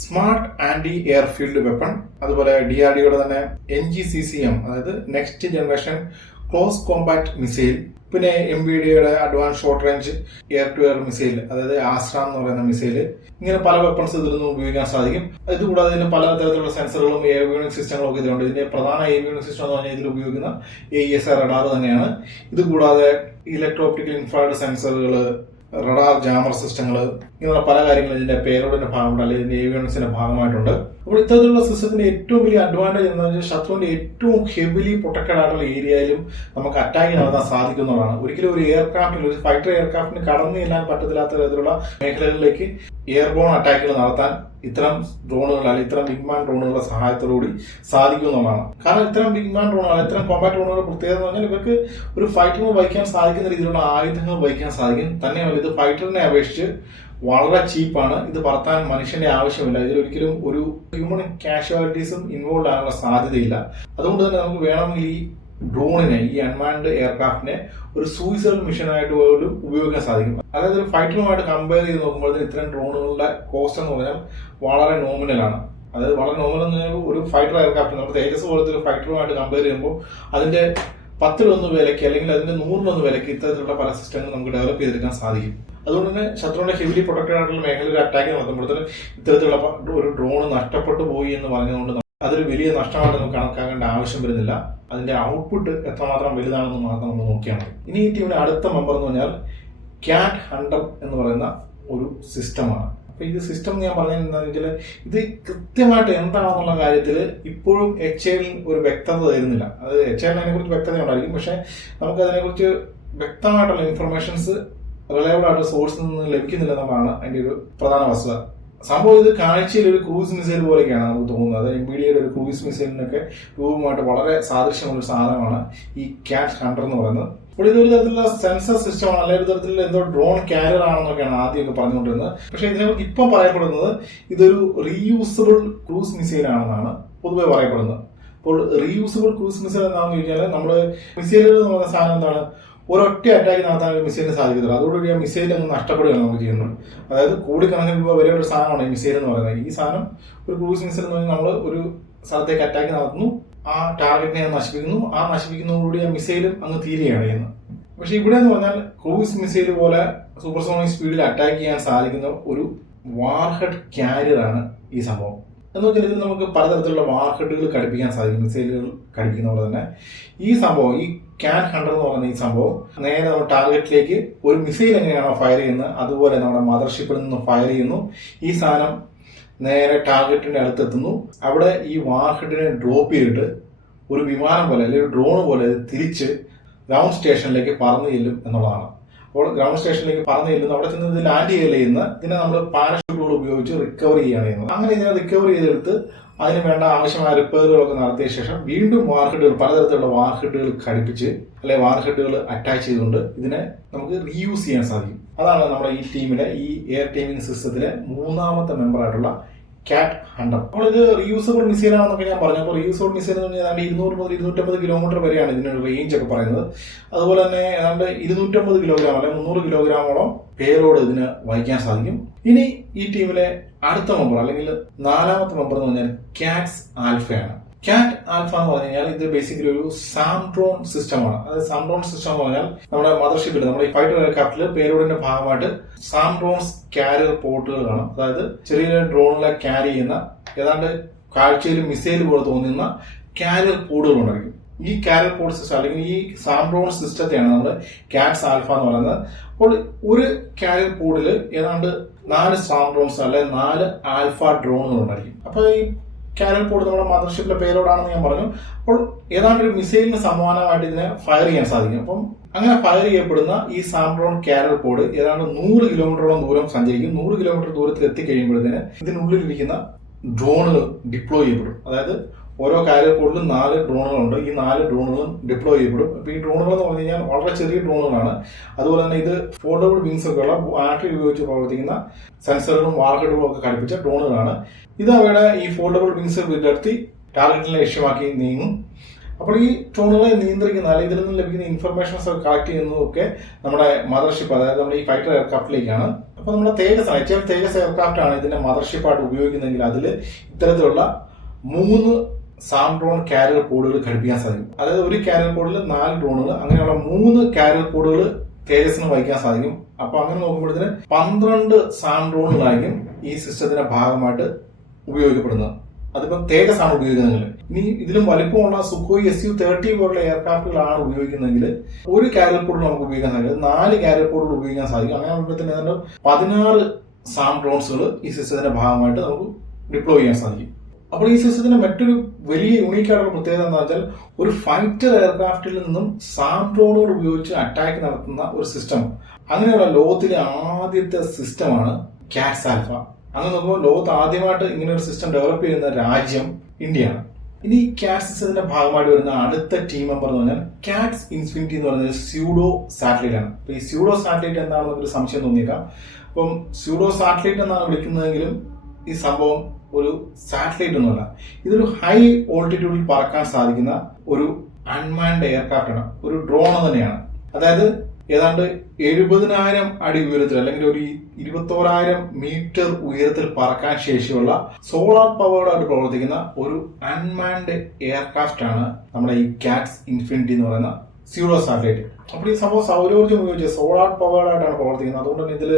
സ്മാർട്ട് ആന്റി എയർഫീൽഡ് വെപ്പൺ, അതുപോലെ DRDOയുടെ തന്നെ NGCCM, അതായത് next generation close compact missile, പിന്നെ MBDയുടെ advance short range air to air missile, അതായത് ആസ്ട്ര എന്ന് പറയുന്ന മിസൈല്, ഇങ്ങനെ പല വെപ്പൺസ് ഇതിൽ നിന്ന് ഉപയോഗിക്കാൻ സാധിക്കും. ഇതുകൂടാതെ ഇതിന് പല തരത്തിലുള്ള സെൻസറുകളും ഏവിയോണിക് സിസ്റ്റങ്ങളും ഒക്കെ ഇതിലുണ്ട്. ഇതിന്റെ പ്രധാന ഏവിയോണിക് സിസ്റ്റം എന്ന് പറഞ്ഞാൽ ഇതിൽ ഉപയോഗിക്കുന്ന AESA റഡാർ തന്നെയാണ്. ഇതുകൂടാതെ ഇലക്ട്രോ ഒപ്റ്റിക്കൽ ഇൻഫ്രാറെഡ് സെൻസറുകൾ, റഡാർ ജാമർ സിസ്റ്റങ്ങൾ, ഇങ്ങനെയുള്ള പല കാര്യങ്ങളും ഇതിന്റെ പേലോഡിന്റെ ഭാഗമായിട്ട് അല്ലെങ്കിൽ ഇതിന്റെ ഏവിയോണിക്സിന്റെ ഭാഗമായിട്ടുണ്ട്. അപ്പോൾ ഇത്തരത്തിലുള്ള സിസ്റ്റത്തിന്റെ ഏറ്റവും വലിയ അഡ്വാൻറ്റേജ് എന്താണെന്ന് വെച്ചാൽ ശത്രുവിന്റെ ഏറ്റവും ഹെവിലി പ്രൊട്ടക്റ്റഡ് ആയിട്ടുള്ള ഏരിയയിലും നമുക്ക് അറ്റാക്ക് നടത്താൻ സാധിക്കുന്നതാണ്. ഒരിക്കലും ഒരു എയർക്രാഫ്റ്റിന്, ഒരു ഫൈറ്റർ എയർക്രാഫ്റ്റിന് കടന്നു ചെല്ലാൻ പറ്റത്തില്ലാത്ത തരത്തിലുള്ള മേഖലകളിലേക്ക് എയർബോൺ അറ്റാക്കുകൾ നടത്താൻ ഇത്തരം ഡ്രോണുകൾ അല്ലെങ്കിൽ ഇത്തരം വിങ്മാൻ ഡ്രോണുകളുടെ സഹായത്തോടുകൂടി സാധിക്കുമെന്നുള്ളതാണ്. കാരണം ഇത്തരം വിങ്മാൻ ഡ്രോണുകൾ, ഇത്തരം കോമ്പാക്ട് ഡ്രോണുകളുടെ പ്രത്യേകത എന്ന് പറഞ്ഞാൽ ഇവർക്ക് ഒരു ഫൈറ്ററിന് വഹിക്കാൻ സാധിക്കുന്ന രീതിയിലുള്ള ആയുധങ്ങൾ വഹിക്കാൻ സാധിക്കും. തന്നെയല്ല ഇത് ഫൈറ്ററിനെ അപേക്ഷിച്ച് വളരെ ചീപ്പാണ്. ഇത് പറത്താൻ മനുഷ്യന്റെ ആവശ്യമില്ല. ഇതിലൊരിക്കലും ഒരു ഹ്യൂമൻ കാഷ്വാലിറ്റീസും ഇൻവോൾവ് ആകാനുള്ള സാധ്യതയില്ല. അതുകൊണ്ട് തന്നെ നമുക്ക് വേണമെങ്കിൽ ഈ ഡ്രോണിനെ, ഈ അൺമാൻഡ് എയർക്രാഫ്റ്റിനെ ഒരു സൂയിസൈഡ് മിഷനായിട്ട് പോലും ഉപയോഗിക്കാൻ സാധിക്കും. അതായത് ഒരു ഫൈറ്ററുമായിട്ട് കമ്പയർ ചെയ്ത് നോക്കുമ്പോഴത്തേന് ഇത്തരം ഡ്രോണുകളുടെ കോസ്റ്റ് എന്ന് പറഞ്ഞാൽ വളരെ നോമിനലാണ്. അതായത് വളരെ നോമിനൽ എന്ന് പറഞ്ഞാൽ ഒരു ഫൈറ്റർ എയർക്രാഫ്റ്റ്, നമ്മുടെ തേജസ് പോലത്തെ ഒരു ഫൈറ്ററുമായിട്ട് കമ്പയർ ചെയ്യുമ്പോൾ അതിന്റെ 10 വിലയ്ക്ക് അല്ലെങ്കിൽ അതിന്റെ 100 വിലയ്ക്ക് ഇത്തരത്തിലുള്ള പല സിസ്റ്റങ്ങൾ നമുക്ക് ഡെവലപ്പ് ചെയ്തെടുക്കാൻ സാധിക്കും. അതുകൊണ്ട് തന്നെ ശത്രുവിന്റെ ഹെവിലി പ്രൊട്ടക്റ്റഡ് ആയിട്ടുള്ള മേഖലയിൽ അറ്റാക്ക് നടത്തുമ്പോഴത്തേന് ഇത്തരത്തിലുള്ള ഒരു ഡ്രോൺ നഷ്ടപ്പെട്ടു പോയി എന്ന് പറഞ്ഞുകൊണ്ട് അതൊരു വലിയ നഷ്ടമായിട്ട് നമുക്ക് കണക്കാക്കേണ്ട ആവശ്യം വരുന്നില്ല. അതിന്റെ ഔട്ട്പുട്ട് എത്രമാത്രം വലുതാണെന്ന് മാത്രം നമ്മൾ നോക്കിയാൽ മതി. ഇനി ഈ ടീമിന്റെ അടുത്ത മെമ്പർ എന്ന് പറഞ്ഞാൽ CAT Hunter എന്ന് പറയുന്ന ഒരു സിസ്റ്റമാണ്. അപ്പൊ ഇത് സിസ്റ്റം ഞാൻ പറഞ്ഞത് എന്താണെന്ന് വെച്ചാൽ ഇത് കൃത്യമായിട്ട് എന്താണെന്നുള്ള കാര്യത്തിൽ ഇപ്പോഴും HAL ഒരു വ്യക്തത തരുന്നില്ല. അതായത് HAL അതിനെക്കുറിച്ച് വ്യക്തത ഉണ്ടായിരിക്കും, പക്ഷെ നമുക്ക് അതിനെക്കുറിച്ച് വ്യക്തമായിട്ടുള്ള ഇൻഫർമേഷൻസ് റിലയബിൾ ആയിട്ടുള്ള സോഴ്സിൽ നിന്ന് ലഭിക്കുന്നില്ല എന്നതാണ് അതിന്റെ ഒരു പ്രധാന വസ്തുത. സംഭവം ഇത് കാഴ്ചയിൽ ഒരു ക്രൂസ് മിസൈൽ പോലെയൊക്കെയാണ് നമുക്ക് തോന്നുന്നത്. അത് MBDയുടെ ഒരു ക്രൂസ് മിസൈലിനൊക്കെ രൂപമായിട്ട് വളരെ സാദൃശ്യമുള്ള ഒരു സാധനമാണ് ഈ CAT Hunter എന്ന് പറയുന്നത്. അപ്പോൾ ഇതൊരു തരത്തിലുള്ള സെൻസർ സിസ്റ്റമാണ്, അല്ലെങ്കിൽ ഒരു തരത്തിലുള്ള എന്തോ ഡ്രോൺ കാരിയർ ആണെന്നൊക്കെയാണ് ആദ്യമൊക്കെ പറഞ്ഞുകൊണ്ടിരുന്നത്. പക്ഷെ ഇതിനെക്കുറിച്ച് ഇപ്പം പറയപ്പെടുന്നത് ഇതൊരു റീയൂസബിൾ ക്രൂസ് മിസൈൽ ആണെന്നാണ് പൊതുവെ പറയപ്പെടുന്നത്. അപ്പോൾ റീയൂസബിൾ ക്രൂസ് മിസൈൽ എന്താണെന്ന് ചോദിച്ചാൽ നമ്മൾ മിസൈലുകൾ എന്ന് പറയുന്ന സാധനം എന്താണ്, ഒരൊറ്റ അറ്റാക്ക് നടത്താൻ ഒരു മിസൈലിന് സാധിക്കത്തില്ല. അതോടുകൂടി ആ മിസൈൽ അങ്ങ് നഷ്ടപ്പെടുകയാണ് നമുക്ക് ചെയ്യുന്നത്. അതായത് കോടിക്കണക്കിന് രൂപ വരെ ഒരു സാധനമാണ് ഈ മിസൈൽ എന്ന് പറയുന്നത്. ഈ സാധനം ഒരു ക്രൂസ് മിസൈൽ എന്ന് പറഞ്ഞാൽ നമ്മൾ ഒരു സ്ഥലത്തേക്ക് അറ്റാക്ക് നടത്തുന്നു, ആ ടാർഗറ്റിനെ നശിപ്പിക്കുന്നു, ആ നശിപ്പിക്കുന്നതോടുകൂടി ആ മിസൈലും അങ്ങ് തീരുകയാണ് ചെയ്യുന്നത്. പക്ഷെ ഇവിടെ എന്ന് പറഞ്ഞാൽ ക്രൂസ് മിസൈൽ പോലെ സൂപ്പർസോണിക് സ്പീഡിൽ അറ്റാക്ക് ചെയ്യാൻ സാധിക്കുന്ന ഒരു വാർഹെഡ് കാരിയറാണ് ഈ സംഭവം. എന്ന് വെച്ചാൽ ഇതിൽ നമുക്ക് പലതരത്തിലുള്ള വാർഹെഡുകൾ ഘടിപ്പിക്കാൻ സാധിക്കും, മിസൈലുകൾ ഘടിപ്പിക്കുന്ന പോലെ തന്നെ ഈ സംഭവം, ഈ CAT Hunter എന്ന് പറയുന്ന ഈ സംഭവം നേരെ നമ്മുടെ ടാർഗറ്റിലേക്ക് ഒരു മിസൈൽ എങ്ങനെയാണോ ഫയർ ചെയ്യുന്നത് അതുപോലെ നമ്മുടെ മദർഷിപ്പിൽ നിന്ന് ഫയർ ചെയ്യുന്നു. ഈ സാധനം നേരെ ടാർഗറ്റിന്റെ അടുത്തെത്തുന്നു. അവിടെ ഈ വാർഹെഡിനെ ഡ്രോപ്പ് ചെയ്തിട്ട് ഒരു വിമാനം പോലെ അല്ലെങ്കിൽ ഒരു ഡ്രോൺ പോലെ തിരിച്ച് ഗ്രൗണ്ട് സ്റ്റേഷനിലേക്ക് പറന്നു ചെല്ലും എന്നുള്ളതാണ്. അപ്പോൾ ഗ്രൗണ്ട് സ്റ്റേഷനിലേക്ക് പറന്നു ചെല്ലുന്നു, അവിടെ ചെന്ന് ഇത് ലാൻഡ് ചെയ്യുന്ന ഇതിനെ നമ്മൾ പാരഷൂട്ടുകൾ ഉപയോഗിച്ച് റിക്കവർ ചെയ്യുകയാണ് ചെയ്യുന്നത്. അങ്ങനെ ഇതിനെ റിക്കവർ ചെയ്തെടുത്ത് അതിന് വേണ്ട ആവശ്യമായ റിപ്പയറുകളൊക്കെ നടത്തിയ ശേഷം വീണ്ടും വാർഹെഡുകൾ, പലതരത്തിലുള്ള വാർഹെഡുകൾ ഘടിപ്പിച്ച് അല്ലെങ്കിൽ വാർഹെഡുകൾ അറ്റാച്ച് ചെയ്തുകൊണ്ട് ഇതിനെ നമുക്ക് റീയൂസ് ചെയ്യാൻ സാധിക്കും. അതാണ് നമ്മുടെ ഈ ടീമിലെ, ഈ എയർ ടീമിംഗ് സിസ്റ്റത്തിലെ 3ാമത്തെ മെമ്പറായിട്ടുള്ള കാറ്റ് ഹണ്ടർ. അപ്പോൾ ഇത് റീയൂസബിൾ മിസൈൽ ആണെന്നൊക്കെ ഞാൻ പറഞ്ഞു. അപ്പോൾ റീയൂസബിൾ മിസൈൽ എന്ന് പറഞ്ഞാൽ ഏതാണ്ട് 200 മുതൽ 250 കിലോമീറ്റർ വരെയാണ് ഇതിനൊരു റേഞ്ച് ഒക്കെ പറയുന്നത്. അതുപോലെ തന്നെ ഏതാണ്ട് 250 കിലോഗ്രാം അല്ലെങ്കിൽ 300 കിലോഗ്രാമോളം പേലോഡ് ഇതിന് വഹിക്കാൻ സാധിക്കും. ഇനി ഈ ടീമിലെ അടുത്ത മെമ്പർ അല്ലെങ്കിൽ 4ാമത്തെ മെമ്പർ എന്ന് പറഞ്ഞാൽ കാറ്റ്സ് ആൽഫയാണ്. കാറ്റ് ആൽഫ എന്ന് പറഞ്ഞു കഴിഞ്ഞാൽ ഇത് ബേസിക്കലി ഒരു സാംഡ്രോൺ സിസ്റ്റമാണ്. അതായത് സാംഡ്രോൺ സിസ്റ്റം എന്ന് പറഞ്ഞാൽ നമ്മുടെ മദർഷിപ്പിൽ നമ്മുടെ ഈ ഫൈറ്റർ എയർക്രാഫ്റ്റിൽ പേലോഡിന്റെ ഭാഗമായിട്ട് സാംഡ്രോൺസ് കാരിയർ പോർട്ടുകൾ കാണും. അതായത് ചെറിയ ഡ്രോണുകളെ ക്യാരി ചെയ്യുന്ന ഏതാണ്ട് കാഴ്ചയിൽ മിസൈൽ പോലെ തോന്നുന്ന കാരിയർ പോഡുകൾ ഉണ്ടായിരിക്കും. ഈ കാരിയർ പോഡ് സിസ്റ്റം അല്ലെങ്കിൽ ഈ സാംഡ്രോൺ സിസ്റ്റത്തെയാണ് നമ്മൾ കാറ്റ്സ് ആൽഫ എന്ന് പറയുന്നത്. അപ്പോൾ ഒരു കാരിയർ പോഡിൽ ഏതാണ്ട് 4 സാംഡ്രോൺസ് അല്ലെങ്കിൽ 4 ആൽഫ ഡ്രോണുകൾ ഉണ്ടായിരിക്കും. അപ്പൊ ഈ കാരിയർ പോഡ് നമ്മുടെ മദർഷിപ്പിലെ പേലോഡാണെന്ന് ഞാൻ പറഞ്ഞു. അപ്പോൾ ഏതാണ്ട് ഒരു മിസൈലിന് സമാനമായിട്ട് ഇതിനെ ഫയർ ചെയ്യാൻ സാധിക്കും. അപ്പം അങ്ങനെ ഫയർ ചെയ്യപ്പെടുന്ന ഈ സാംഡ്രോൺ കാരിയർ പോഡ് ഏതാണ്ട് 100 കിലോമീറ്ററോളം ദൂരം സഞ്ചരിക്കും. 100 കിലോമീറ്റർ ദൂരത്തിൽ എത്തിക്കഴിയുമ്പോഴത്തേന് ഇതിനുള്ളിലിരിക്കുന്ന ഡ്രോണുകൾ ഡിപ്ലോയ് ചെയ്യപ്പെടും. അതായത് ഓരോ കാരിയർ പോഡിലും 4 ഡ്രോണുകളുണ്ട്. ഈ 4 ഡ്രോണുകളും ഡിപ്ലോയ് ചെയ്യപ്പെടും. അപ്പൊ ഈ ഡ്രോണുകൾ എന്ന് പറഞ്ഞു കഴിഞ്ഞാൽ വളരെ ചെറിയ ഡ്രോണുകളാണ്. അതുപോലെ തന്നെ ഇത് ഫോൾഡബിൾ വിങ്സ് ഒക്കെ ഉള്ള ബാറ്ററി ഉപയോഗിച്ച് പ്രവർത്തിക്കുന്ന സെൻസറുകളും വാർഹെഡുകളും ഒക്കെ ഘടിപ്പിച്ച ഡ്രോണുകളാണ്. ഇത് അവയുടെ ഈ ഫോൾഡബിൾ വിങ്സ് വിടർത്തി ടാർഗറ്റിനെ ലക്ഷ്യമാക്കി നീങ്ങും. അപ്പോൾ ഈ ഡ്രോണുകളെ നിയന്ത്രിക്കുന്ന അല്ലെങ്കിൽ ഇതിൽ നിന്ന് ലഭിക്കുന്ന ഇൻഫർമേഷൻസ് ഒക്കെ കളക്ട് ചെയ്യുന്നതൊക്കെ നമ്മുടെ മദർഷിപ്പ് അതായത് നമ്മുടെ ഈ ഫൈറ്റർ എയർക്രാഫ്റ്റിലേക്കാണ്. അപ്പൊ നമ്മുടെ തേജസ് എയർക്രാഫ്റ്റ് ആണ് ഇതിന്റെ മദർഷിപ്പായിട്ട് ഉപയോഗിക്കുന്നതെങ്കിൽ അതിൽ ഇത്തരത്തിലുള്ള 3 സാംഡ്രോൺ കാരിയർ പോഡുകൾ ഘടിപ്പിക്കാൻ സാധിക്കും. അതായത് ഒരു കാരിയർ പോഡിൽ 4 ഡ്രോണുകൾ, അങ്ങനെയുള്ള 3 കാരിയർ പോഡുകൾ തേജസിന് വഹിക്കാൻ സാധിക്കും. അപ്പൊ അങ്ങനെ നോക്കുമ്പോഴത്തേന് 12 സാംഡ്രോണുകളായിരിക്കും ഈ സിസ്റ്റത്തിന്റെ ഭാഗമായിട്ട് ഉപയോഗിക്കപ്പെടുന്നത്. അതിപ്പം തേജസ് ആണ് ഉപയോഗിക്കുന്നതെങ്കിൽ. ഇനി ഇതിലും വലിപ്പമുള്ള സുഖോയ് Su-30 പോലുള്ള എയർക്രാഫ്റ്റുകളാണ് ഉപയോഗിക്കുന്നതെങ്കിൽ ഒരു കാരിയർ പോഡ് നമുക്ക് ഉപയോഗിക്കാൻ സാധിക്കും. 4 കാരിയർ പോഡുകൾ ഉപയോഗിക്കാൻ സാധിക്കും. അങ്ങനെ ആകുമ്പോഴത്തേന് ഏതാണ്ട് 16 സാംഡ്രോൺസുകൾ ഈ സിസ്റ്റത്തിന്റെ ഭാഗമായിട്ട് നമുക്ക് ഡിപ്ലോയ് ചെയ്യാൻ സാധിക്കും. അപ്പോൾ ഈ സിസ്റ്റത്തിന്റെ മറ്റൊരു വലിയ യൂണീക്കായിട്ടുള്ള പ്രത്യേകത എന്താ വെച്ചാൽ ഒരു ഫൈറ്റർ എയർക്രാഫ്റ്റിൽ നിന്നും സാംഡ്രോണുകൾ ഉപയോഗിച്ച് അറ്റാക്ക് നടത്തുന്ന ഒരു സിസ്റ്റം. അങ്ങനെയുള്ള ലോകത്തിലെ ആദ്യത്തെ സിസ്റ്റമാണ് കാറ്റ്സ് ആൽഫ. അങ്ങനെ നോക്കുമ്പോൾ ലോകത്ത് ആദ്യമായിട്ട് ഇങ്ങനെ ഒരു സിസ്റ്റം ഡെവലപ്പ് ചെയ്യുന്ന രാജ്യം ഇന്ത്യയാണ്. ഇനി കാറ്റ് സിസ്റ്റത്തിന്റെ ഭാഗമായിട്ട് വരുന്ന അടുത്ത ടീം മെമ്പർ എന്ന് പറഞ്ഞാൽ കാറ്റ്സ് ഇൻഫിനിറ്റി എന്ന് പറയുന്നത് സ്യൂഡോ സാറ്റലൈറ്റ് ആണ്. അപ്പൊ ഈ സ്യൂഡോ സാറ്റലൈറ്റ് എന്താണെന്ന് ഒരു സംശയം തോന്നിയേക്കാം. അപ്പം സ്യൂഡോ സാറ്റലൈറ്റ് എന്നാണ് വിളിക്കുന്നതെങ്കിലും ഈ സംഭവം ഒരു സാറ്റലൈറ്റ് ഒന്നുമല്ല. ഇതൊരു ഹൈ ഓൾട്ടിറ്റ്യൂഡിൽ പറക്കാൻ സാധിക്കുന്ന ഒരു അൺമാൻഡ് എയർക്രാഫ്റ്റ് ആണ്, ഒരു ഡ്രോൺ തന്നെയാണ്. അതായത് ഏതാണ്ട് 70,000 അടി ഉയരത്തിൽ അല്ലെങ്കിൽ ഒരു 21,000 മീറ്റർ ഉയരത്തിൽ പറക്കാൻ ശേഷിയുള്ള സോളാർ പവേർഡായിട്ട് പ്രവർത്തിക്കുന്ന ഒരു അൺമാൻഡ് എയർക്രാഫ്റ്റ് ആണ് നമ്മുടെ ഈ കാറ്റ്സ് ഇൻഫിനിറ്റി എന്ന് പറയുന്ന സ്യൂഡോ സാറ്റലൈറ്റ്. അപ്പോൾ ഈ സംഭവം സൗരോർജ്ജം ഉപയോഗിച്ച് സോളാർ പവേർഡായിട്ടാണ് പ്രവർത്തിക്കുന്നത്. അതുകൊണ്ട് തന്നെ ഇതിൽ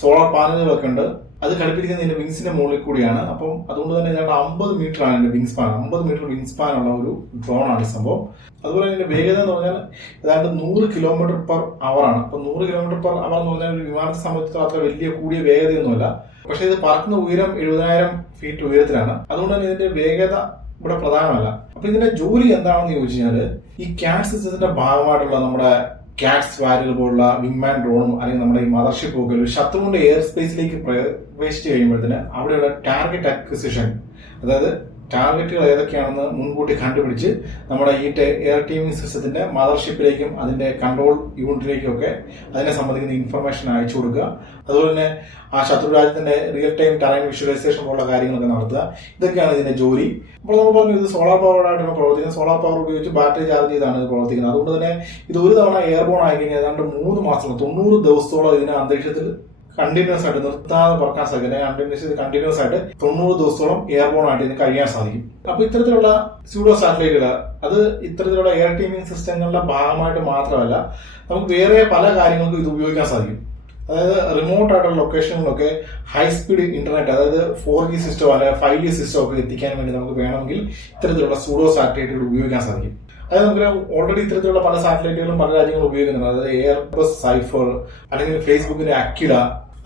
സോളാർ പാനലുകളൊക്കെ ഉണ്ട്. അത് ഘടിപ്പിക്കുന്നത് ഇതിന്റെ വിങ്സിന്റെ മുകളിൽ കൂടിയാണ്. അപ്പം അതുകൊണ്ട് തന്നെ ഏതാണ്ട് 50 മീറ്റർ ആണ് ഇതിന്റെ wing span. 50 metre wing span ഉള്ള ഒരു ഡ്രോൺ ആണ് ഈ സംഭവം. അതുപോലെ ഇതിന്റെ വേഗത എന്ന് പറഞ്ഞാൽ ഏതാണ്ട് 100 കിലോമീറ്റർ പെർ അവർ ആണ്. അപ്പൊ 100 കിലോമീറ്റർ പെർ അവർ എന്ന് പറഞ്ഞാൽ ഒരു വിമാനത്തെ സംബന്ധിച്ച് അത്ര വലിയ കൂടിയ വേഗതയൊന്നുമല്ല. പക്ഷെ ഇത് പറക്കുന്ന ഉയരം 70,000 ഫീറ്റ് ഉയരത്തിലാണ്. അതുകൊണ്ട് തന്നെ ഇതിന്റെ വേഗത ഇവിടെ പ്രധാനമല്ല. അപ്പൊ ഇതിന്റെ ജോലി എന്താണെന്ന് ചോദിച്ചു കഴിഞ്ഞാല് ഈ കാറ്റ് സിസ്റ്റത്തിന്റെ ഭാഗമായിട്ടുള്ള നമ്മുടെ കാറ്റ്സ് വാരിയർ പോലുള്ള വിങ്മാൻ ഡ്രോണും അല്ലെങ്കിൽ നമ്മുടെ ഈ മദർഷിപ്പ് ഒക്കെ ഒരു ശത്രുവിന്റെ എയർ സ്പേസിലേക്ക് പ്രവേശിച്ചു കഴിയുമ്പോഴത്തേന് അവിടെയുള്ള ടാർഗറ്റ് അക്വിസിഷൻ, അതായത് ടാർഗറ്റുകൾ ഏതൊക്കെയാണെന്ന് മുൻകൂട്ടി കണ്ടുപിടിച്ച് നമ്മുടെ ഈ എയർ ടീമിംഗ് സിസ്റ്റത്തിന്റെ മദർഷിപ്പിലേക്കും അതിന്റെ കൺട്രോൾ യൂണിറ്റിലേക്കും ഒക്കെ അതിനെ സംബന്ധിക്കുന്ന ഇൻഫർമേഷൻ അയച്ചു കൊടുക്കുക. അതുപോലെ തന്നെ ആ ശത്രു രാജ്യത്തിന്റെ റിയൽ ടൈം ടെറൈൻ വിഷ്വലൈസേഷൻ പോലുള്ള കാര്യങ്ങളൊക്കെ നടത്തുക. ഇതൊക്കെയാണ് ഇതിന്റെ ജോലി. അപ്പോൾ നമ്മൾ പറഞ്ഞു ഇത് സോളാർ പവറായിട്ടാണ് പ്രവർത്തിക്കുന്നത്. സോളാർ പവർ ഉപയോഗിച്ച് ബാറ്ററി ചാർജ് ചെയ്താണ് ഇത് പ്രവർത്തിക്കുന്നത്. അതുകൊണ്ട് തന്നെ ഇത് ഒരു തവണ എയർബോൺ ആയി കഴിഞ്ഞാൽ ഏതാണ്ട് 3 മാസം 90 ദിവസത്തോളം ഇതിനെ അന്തരീക്ഷത്തിൽ കണ്ടിന്യൂസ് ആയിട്ട് നിർത്താതെ പറക്കാൻ സാധിക്കും. കണ്ടിന്യൂസ് ആയിട്ട് 90 ദിവസത്തോളം എയർബോൺ ആയിട്ട് ഇതിന് കഴിയാൻ സാധിക്കും. അപ്പൊ ഇത്തരത്തിലുള്ള സ്യൂഡോ സാറ്റലൈറ്റുകൾ അത് ഇത്തരത്തിലുള്ള എയർ ടീമിംഗ് സിസ്റ്റങ്ങളുടെ ഭാഗമായിട്ട് മാത്രമല്ല നമുക്ക് വേറെ പല കാര്യങ്ങൾക്കും ഇത് ഉപയോഗിക്കാൻ സാധിക്കും. അതായത് റിമോട്ട് ആയിട്ടുള്ള ലൊക്കേഷനിലൊക്കെ ഹൈ സ്പീഡ് ഇന്റർനെറ്റ്, അതായത് 4G സിസ്റ്റോ അല്ലെങ്കിൽ 5G സിസ്റ്റോ ഒക്കെ എത്തിക്കാൻ വേണ്ടി നമുക്ക് വേണമെങ്കിൽ ഇത്തരത്തിലുള്ള സ്യൂഡോ സാറ്റലൈറ്റുകൾ ഉപയോഗിക്കാൻ സാധിക്കും. അതായത് നമുക്ക് ഓൾറെഡി ഇത്തരത്തിലുള്ള പല സാറ്റലൈറ്റുകളും പല രാജ്യങ്ങളും ഉപയോഗിക്കുന്നുണ്ട്. അതായത് എയർബസ് സൈഫർ അല്ലെങ്കിൽ ഫേസ്ബുക്കിന്റെ അക്യുഡ,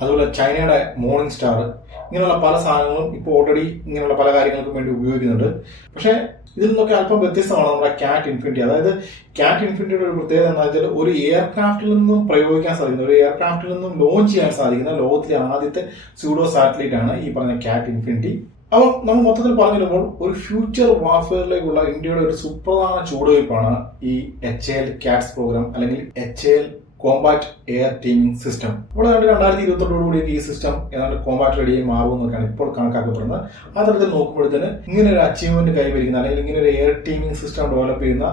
അതുപോലെ ചൈനയുടെ മോർണിംഗ് സ്റ്റാർ, ഇങ്ങനെയുള്ള പല സാധനങ്ങളും ഇപ്പോൾ ഓൾറെഡി ഇങ്ങനെയുള്ള പല കാര്യങ്ങൾക്കും വേണ്ടി ഉപയോഗിക്കുന്നുണ്ട്. പക്ഷെ ഇതിൽ നിന്നൊക്കെ അല്പം വ്യത്യസ്തമാണ് നമ്മുടെ കാറ്റ് ഇൻഫിനിറ്റി. അതായത് കാറ്റ് ഇൻഫിനിറ്റിയുടെ ഒരു പ്രത്യേകത എന്താ വെച്ചാൽ ഒരു എയർക്രാഫ്റ്റിൽ നിന്നും പ്രയോഗിക്കാൻ സാധിക്കുന്ന, ഒരു എയർക്രാഫ്റ്റിൽ നിന്നും ലോഞ്ച് ചെയ്യാൻ സാധിക്കുന്ന ലോകത്തിലെ ആദ്യത്തെ സ്യൂഡോ സാറ്റലൈറ്റ് ആണ് ഈ പറഞ്ഞ കാറ്റ് ഇൻഫിനിറ്റി. അപ്പോൾ നമ്മൾ മൊത്തത്തിൽ പറഞ്ഞിരുമ്പോൾ ഒരു ഫ്യൂച്ചർ വാർഫെയറിലേക്കുള്ള ഇന്ത്യയുടെ ഒരു സുപ്രധാന ചുവടുവയ്പ്പാണ് ഈ HAL കാറ്റ്സ് പ്രോഗ്രാം അല്ലെങ്കിൽ HAL Kombat air teaming system. ഇവിടെ 2028 ഈ സിസ്റ്റം ഏതാണ്ട് കോമ്പാറ്റ് റെഡിയായി മാറുമെന്നൊക്കെയാണ് ഇപ്പോൾ കണക്കാക്കപ്പെടുന്നത്. ആ തരത്തിൽ നോക്കുമ്പോഴത്തേന് ഇങ്ങനെ ഒരു അച്ചീവ്മെന്റ് കൈവരിക്കുന്ന അല്ലെങ്കിൽ ഇങ്ങനെ ഒരു എയർ ടീമിംഗ് സിസ്റ്റം ഡെവലപ്പ് ചെയ്യുന്ന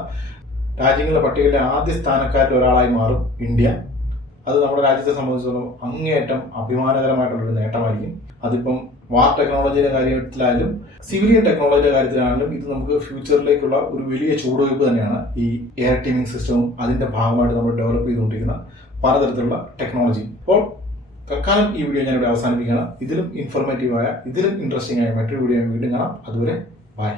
രാജ്യങ്ങളുടെ പട്ടികയിലെ ആദ്യ സ്ഥാനക്കാരിൽ ഒരാളായി മാറും ഇന്ത്യ. അത് നമ്മുടെ രാജ്യത്തെ സംബന്ധിച്ചിടത്തോളം അങ്ങേയറ്റം അഭിമാനകരമായിട്ടുള്ളൊരു നേട്ടമായിരിക്കും. അതിപ്പം വാർ ടെക്നോളജിയുടെ കാര്യത്തിലായാലും സിവിലിയൻ ടെക്നോളജിയുടെ കാര്യത്തിലാണെങ്കിലും ഇത് നമുക്ക് ഫ്യൂച്ചറിലേക്കുള്ള ഒരു വലിയ ചുവടുവയ്പ് തന്നെയാണ്. ഈ എയർ ടീമിംഗ് സിസ്റ്റവും അതിന്റെ ഭാഗമായിട്ട് നമ്മൾ ഡെവലപ്പ് ചെയ്തുകൊണ്ടിരിക്കുന്ന പലതരത്തിലുള്ള ടെക്നോളജി. അപ്പോൾ തൽക്കാലം ഈ വീഡിയോ ഞാനിവിടെ അവസാനിപ്പിക്കുകയാണ്. ഇതിലും ഇൻഫോർമേറ്റീവായ ഇതിലും ഇൻട്രസ്റ്റിംഗ് ആയ മറ്റൊരു വീഡിയോ വീണ്ടും കാണാം. അതുവരെ ബൈ.